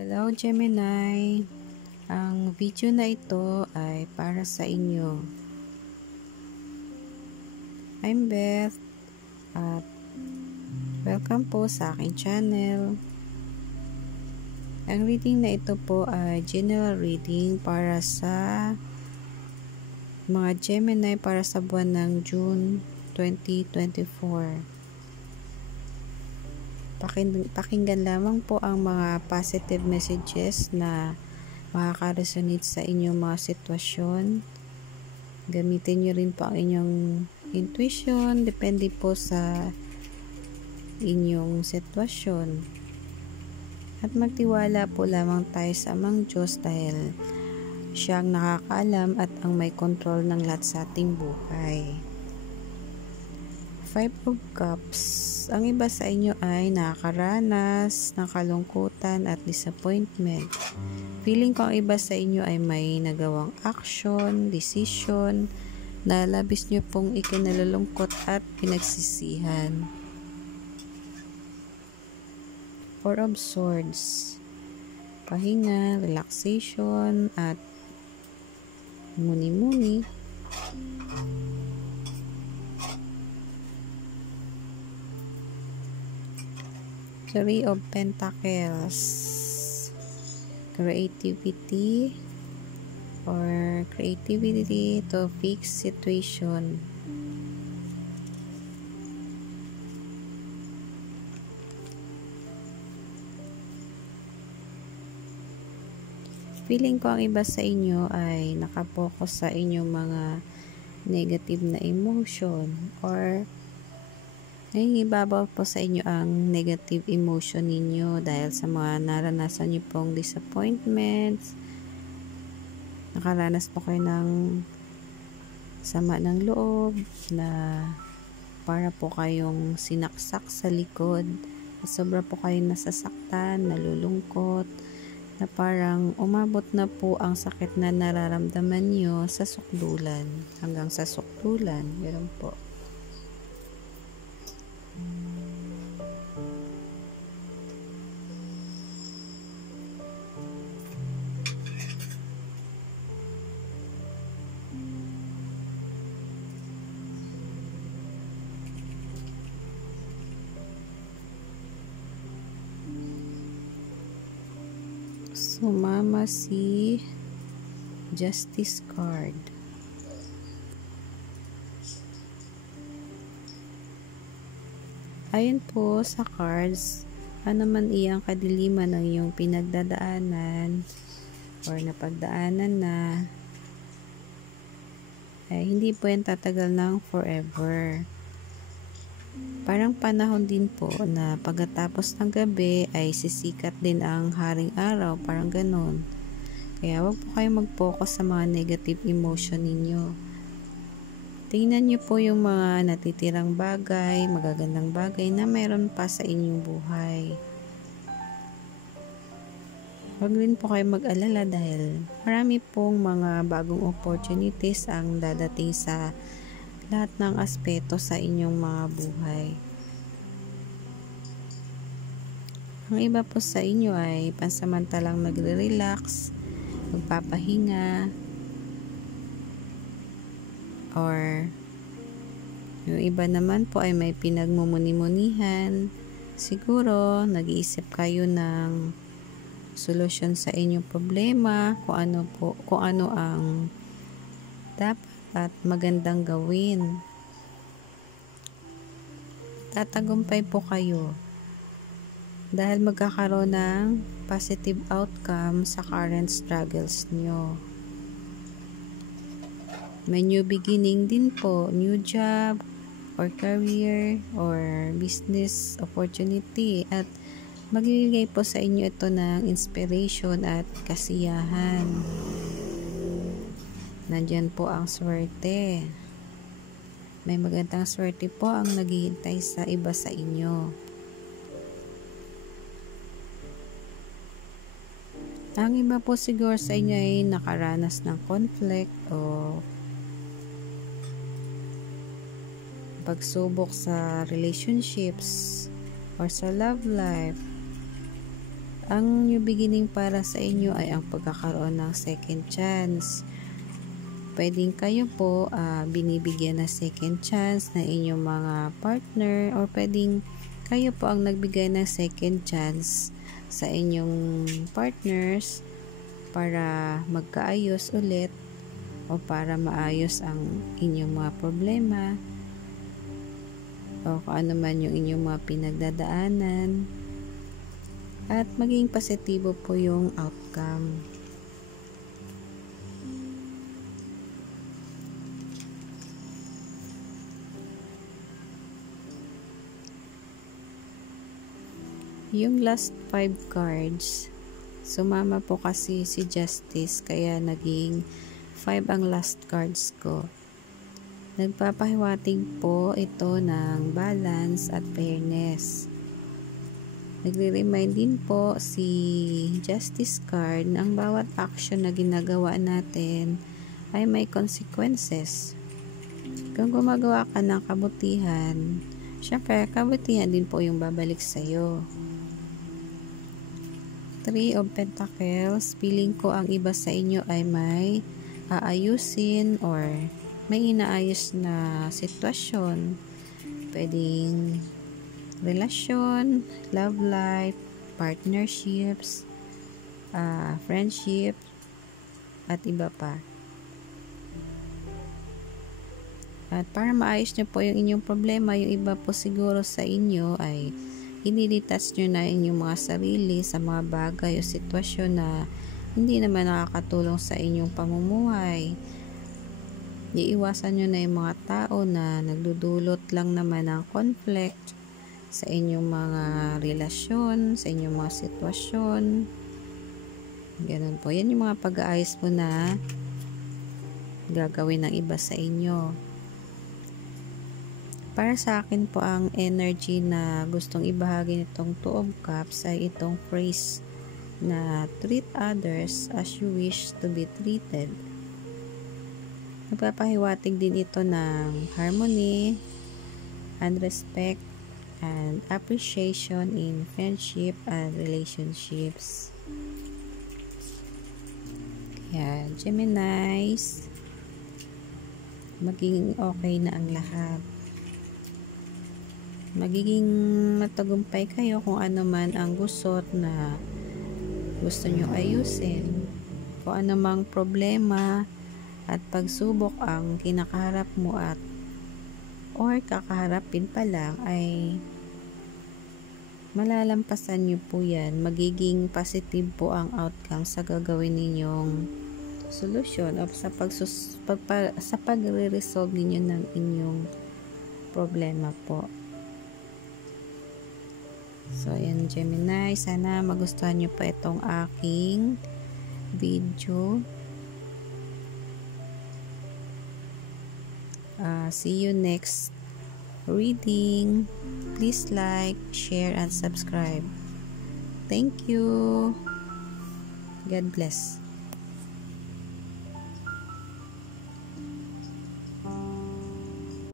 Hello Gemini, ang video na ito ay para sa inyo. I'm Beth at welcome po sa aking channel. Ang reading na ito po ay general reading para sa mga Gemini para sa buwan ng June 2024. Pakinggan lamang po ang mga positive messages na makaka-resonate sa inyong mga sitwasyon. Gamitin nyo rin po ang inyong intuition, depende po sa inyong sitwasyon. At magtiwala po lamang tayo sa amang Diyos dahil siya ang nakakaalam at ang may control ng lahat sa ating buhay. 5 of Cups. Ang iba sa inyo ay nakakaranas ng kalungkutan at disappointment. Feeling ko ang iba sa inyo ay may nagawang action, decision, na labis nyo pong ikinalulungkot at pinagsisihan. 4 of Swords. Pahinga, relaxation, at muni-muni. Three of Pentacles, creativity or creativity to fix situation. Feeling ko ang iba sa inyo ay nakapokus sa inyong mga negative na emotion or nangingibabaw po sa inyo ang negative emotion ninyo dahil sa mga naranasan nyo pong disappointments. Nakaranas po kayo ng sama ng loob na para po kayong sinaksak sa likod. Sobra po kayong nasasaktan, nalulungkot, na parang umabot na po ang sakit na nararamdaman nyo sa sukdulan. Hanggang sa sukdulan. Ganun po. Sumama si Justice card. Ayon po sa cards, ano man iyang kadiliman ng iyong pinagdadaanan or napagdaanan na, ay hindi po yan tatagal ng forever. Parang panahon din po na pagkatapos ng gabi ay sisikat din ang haring araw, parang ganon. Kaya wag po kayong mag-focus sa mga negative emotion ninyo. Tingnan nyo po yung mga natitirang bagay, magagandang bagay na mayroon pa sa inyong buhay. Huwag din po kayo mag-alala dahil marami pong mga bagong opportunities ang dadating sa lahat ng aspeto sa inyong mga buhay. Ang iba po sa inyo ay pansamantalang nagre-relax, magpapahinga, or yung iba naman po ay may pinagmumuni-munihan. Siguro nag-iisip kayo ng solusyon sa inyong problema, kung ano ang dapat at magandang gawin. Tatagumpay po kayo dahil magkakaroon ng positive outcome sa current struggles nyo. May new beginning din po, new job or career or business opportunity, at magbibigay po sa inyo ito ng inspiration at kasiyahan. Nandyan po ang swerte. May magandang swerte po ang naghihintay sa iba sa inyo. Ang iba po siguro sa inyo ay nakaranas ng conflict o pagsubok sa relationships or sa love life. Ang new beginning para sa inyo ay ang pagkakaroon ng second chance. Pwedeng kayo po binibigyan ng second chance na inyong mga partner, or pwedeng kayo po ang nagbigay ng second chance sa inyong partners para magkaayos ulit o para maayos ang inyong mga problema o kung ano man yung inyong mga pinagdadaanan, at maging positibo po yung outcome. Yung last 5 cards, sumama po kasi si Justice, kaya naging 5 ang last cards ko. Nagpapahiwatig po ito ng balance at fairness. Nagre-remind din po si Justice card na ang bawat action na ginagawa natin ay may consequences. Kung gumagawa ka ng kabutihan, syempre kabutihan din po yung babalik sa'yo. 3 of Pentacles, feeling ko ang iba sa inyo ay may aayusin or may inaayos na sitwasyon. Pwedeng relasyon, love life, partnerships, friendship, at iba pa. At para maayos nyo po yung inyong problema, yung iba po siguro sa inyo ay i-detach nyo na inyong mga sarili sa mga bagay o sitwasyon na hindi naman nakakatulong sa inyong pamumuhay. Iiwasan nyo na yung mga tao na nagdudulot lang naman ng conflict sa inyong mga relasyon, sa inyong mga sitwasyon. Ganun po. Yan yung mga pag-aayos po na gagawin ng iba sa inyo. Para sa akin po, ang energy na gustong ibahagi nitong 2 of Cups ay itong phrase na treat others as you wish to be treated. Nagpapahiwatig din ito ng harmony and respect and appreciation in friendship and relationships. Kaya, Geminis, magiging okay na ang lahat. Magiging matagumpay kayo kung ano man ang gusot na gusto nyo ayusin. Kung ano mang problema at pagsubok ang kinakaharap mo or kakaharapin pa lang, ay malalampasan nyo po yan. Magiging positive po ang outcome sa gagawin ninyong solusyon o sa pagre-resolve ninyo ng inyong problema po. So, ayan Gemini, sana magustuhan nyo pa itong aking video. See you next reading. Please like, share, and subscribe. Thank you. God bless.